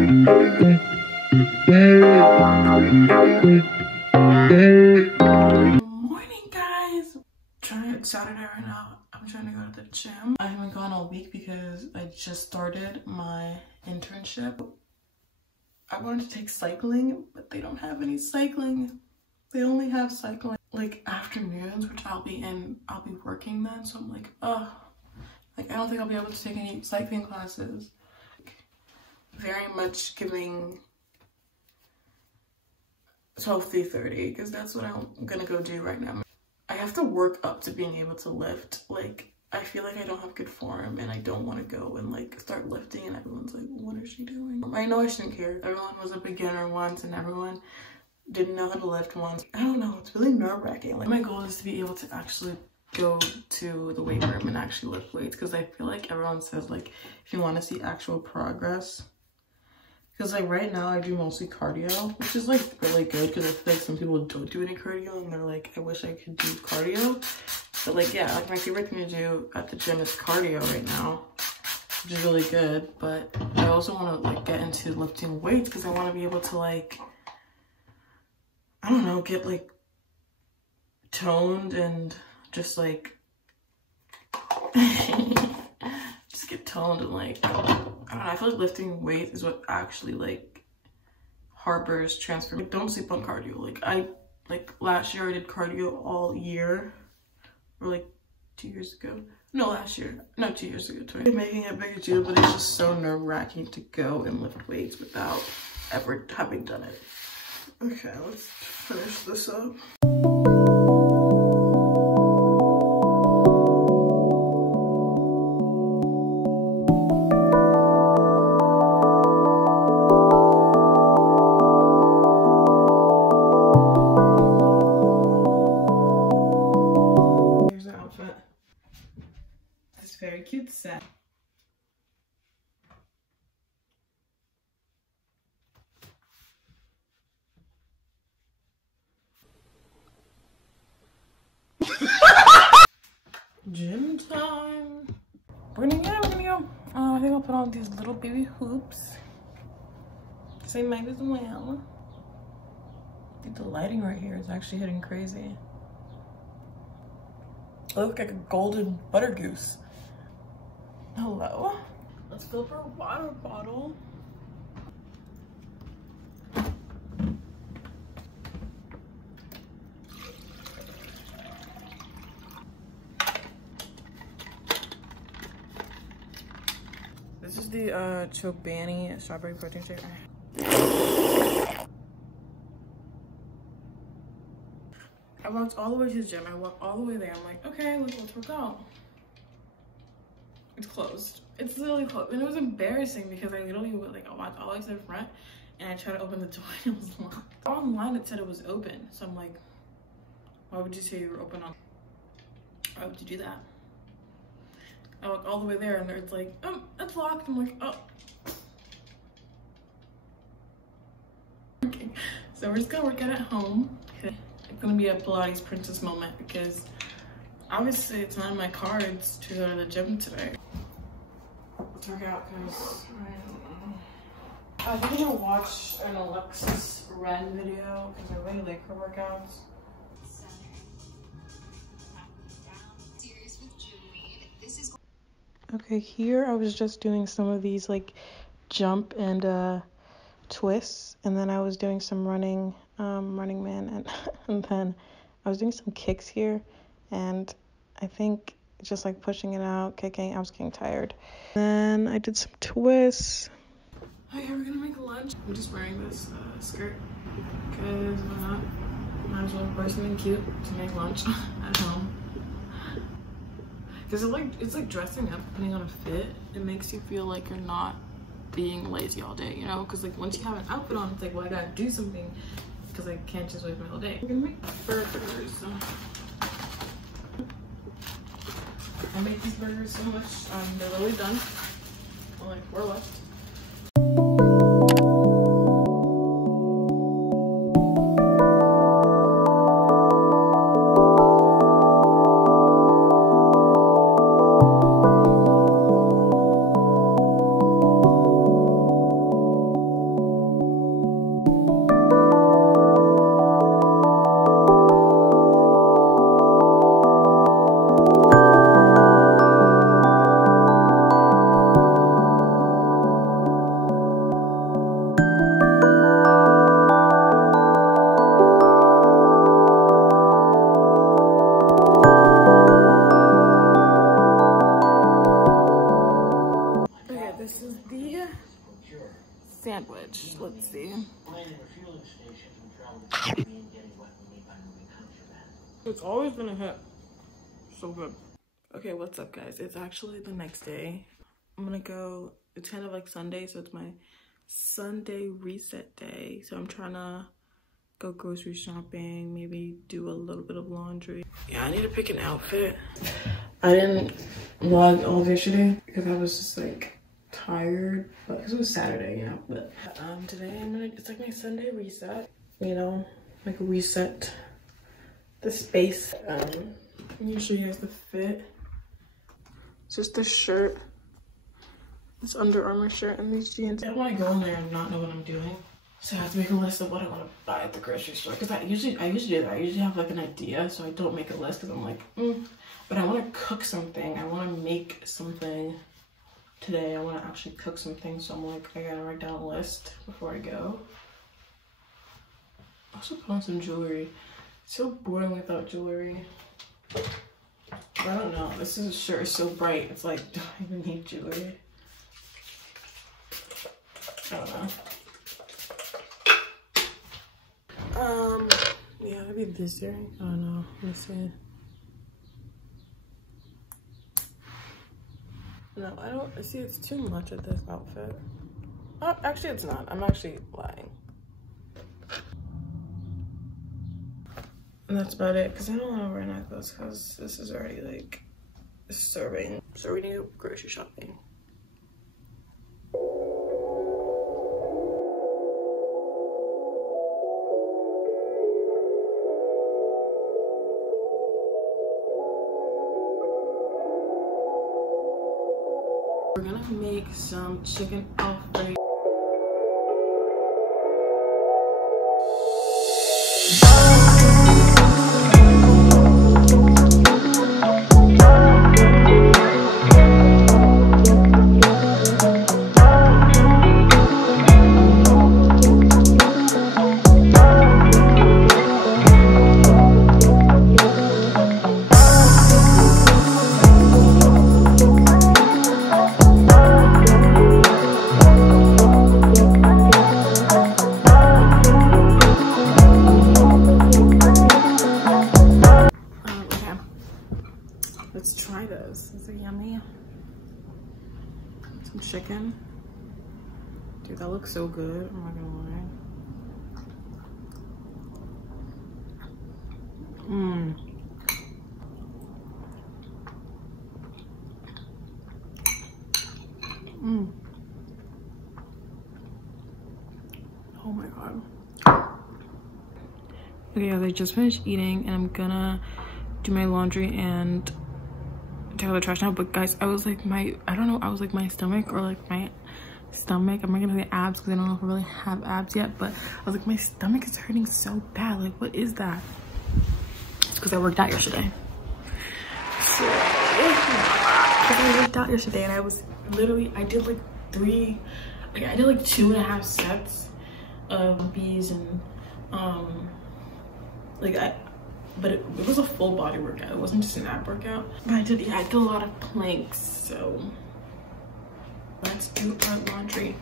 Morning, guys. It's Saturday right now. I'm trying to go to the gym. I haven't gone all week because I just started my internship. I wanted to take cycling, but they don't have any cycling. They only have cycling like afternoons, which I'll be working then. So I'm like, oh, like I don't think I'll be able to take any cycling classes. Very much giving 12:30 because that's what I'm gonna go do right now. I have to work up to being able to lift. Like, I feel like I don't have good form and I don't want to go and like start lifting and everyone's like, what is she doing? I know I shouldn't care. Everyone was a beginner once and everyone didn't know how to lift once. I don't know, it's really nerve-wracking. Like, my goal is to be able to actually go to the weight room and actually lift weights, because I feel like everyone says like if you want to see actual progress, because like right now I do mostly cardio, which is like really good because I feel like some people don't do any cardio and they're like, I wish I could do cardio. But like, yeah, like my favorite thing to do at the gym is cardio right now, which is really good. But I also want to like get into lifting weights because I want to be able to like, I don't know, get like toned and just like just get toned and like, I don't know, I feel like lifting weights is what actually like harbors transfer. Like, don't sleep on cardio. Like last year I did cardio all year, or like 2 years ago. No, last year. No, 2 years ago. I'm making a bigger deal, but it's just so nerve-wracking to go and lift weights without ever having done it. Okay, let's finish this up. Very cute set. Gym time. We're gonna go. I think I'll put on these little baby hoops. Say might as well. I think the lighting right here is actually hitting crazy. I look like a golden butter goose. Hello. Let's fill up our water bottle. This is the Chobani strawberry protein shake. I walked all the way to the gym. I walked all the way there. I'm like, okay, let's work out. It's closed. It's literally closed. And it was embarrassing because I literally went like, I walked all the way to the front and I tried to open the door and it was locked. Online it said it was open. So I'm like, why would you say you were open on? Why would you do that? I walked all the way there and it's like, oh, it's locked. I'm like, oh. Okay, so we're just gonna work out at home. It's gonna be a Pilates princess moment because obviously it's not in my cards to go to the gym today. Let's work out because I think I'm gonna watch an Alexis Ren video because I really like her workouts. Okay, here I was just doing some of these like jump and twists, and then I was doing some running man, and then I was doing some kicks here, and I think just like pushing it out, kicking, I was getting tired. Then I did some twists. Okay, we're gonna make lunch. I'm just wearing this skirt because why not? Might as well wear something cute to make lunch at home. Because it's like dressing up, putting on a fit, it makes you feel like you're not being lazy all day, you know? Because like once you have an outfit on, it's like, well, I gotta do something because I can't just wait my whole day. We're gonna make burgers. I make these burgers so much, they're literally done. Well, like 4 left. sandwich. Let's see. It's always been a hit. So good. Okay, what's up guys? It's actually the next day. I'm gonna go, it's kind of like Sunday, so it's my Sunday reset day. So I'm trying to go grocery shopping, maybe do a little bit of laundry. Yeah, I need to pick an outfit. I didn't vlog all of yesterday because I was just like tired, but because it was Saturday, you know. But today it's like my Sunday reset, you know, like reset the space. I'm gonna show you guys the fit. It's just this shirt, this Under Armour shirt, and these jeans. I don't want to go in there and not know what I'm doing, so I have to make a list of what I want to buy at the grocery store. Because I usually do that. I usually have like an idea, so I don't make a list because I'm like, but I want to cook something. I want to make something today. I want to actually cook something, so I'm like, I gotta write down a list before I go. Also put on some jewelry. It's so boring without jewelry. I don't know. This shirt is so bright. It's like, do I even need jewelry? I don't know. Yeah, maybe this earring. I don't know. Let me see. No, I don't see. It's too much of this outfit. Oh, actually, it's not. I'm actually lying. And that's about it, because I don't want to wear a necklace, because this is already like serving. So we need to go grocery shopping. We're gonna make some chicken Alfredo. Let's try this. Is it yummy? Some chicken. Dude, that looks so good. I'm not gonna lie. Oh my god. Okay, guys, I just finished eating and I'm gonna do my laundry and take out the trash now. But guys, I was like my stomach or like my stomach, I'm not gonna say abs because I don't know if I really have abs yet, but I was like, my stomach is hurting so bad. Like, what is that? It's because I worked out yesterday. So I worked out yesterday and I was literally, I did like 2.5 sets of bees and but it was a full body workout. It wasn't just an ab workout. But I did a lot of planks. So let's do our laundry.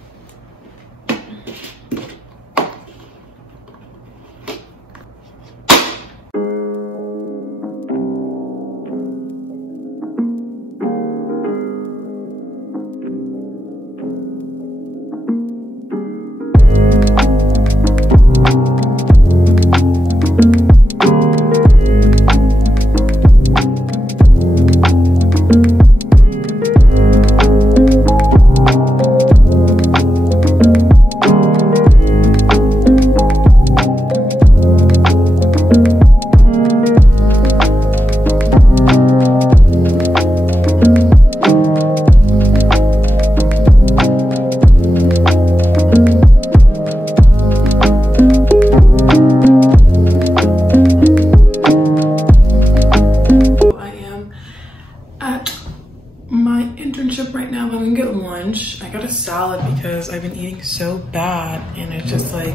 I got a salad because I've been eating so bad and it's just like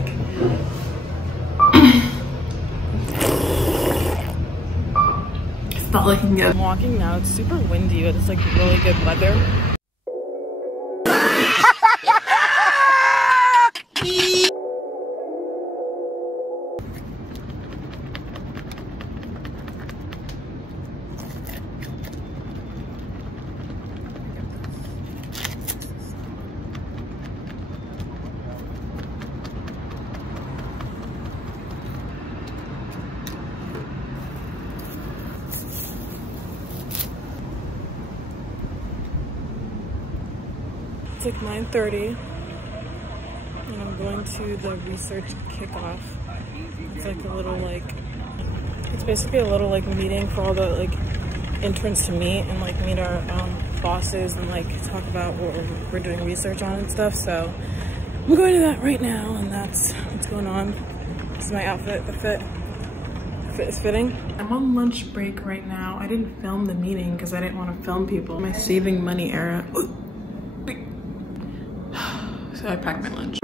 it's not looking good. I'm walking now, it's super windy, but it's like really good weather. It's like 9:30 and I'm going to the research kickoff. It's like a little like, it's basically a little like meeting for all the like interns to meet and like meet our bosses and like talk about what we're doing research on and stuff. So I'm going to that right now, and that's what's going on. This is my outfit. The fit is fitting. I'm on lunch break right now. I didn't film the meeting because I didn't want to film people. My saving money era. So I packed my lunch.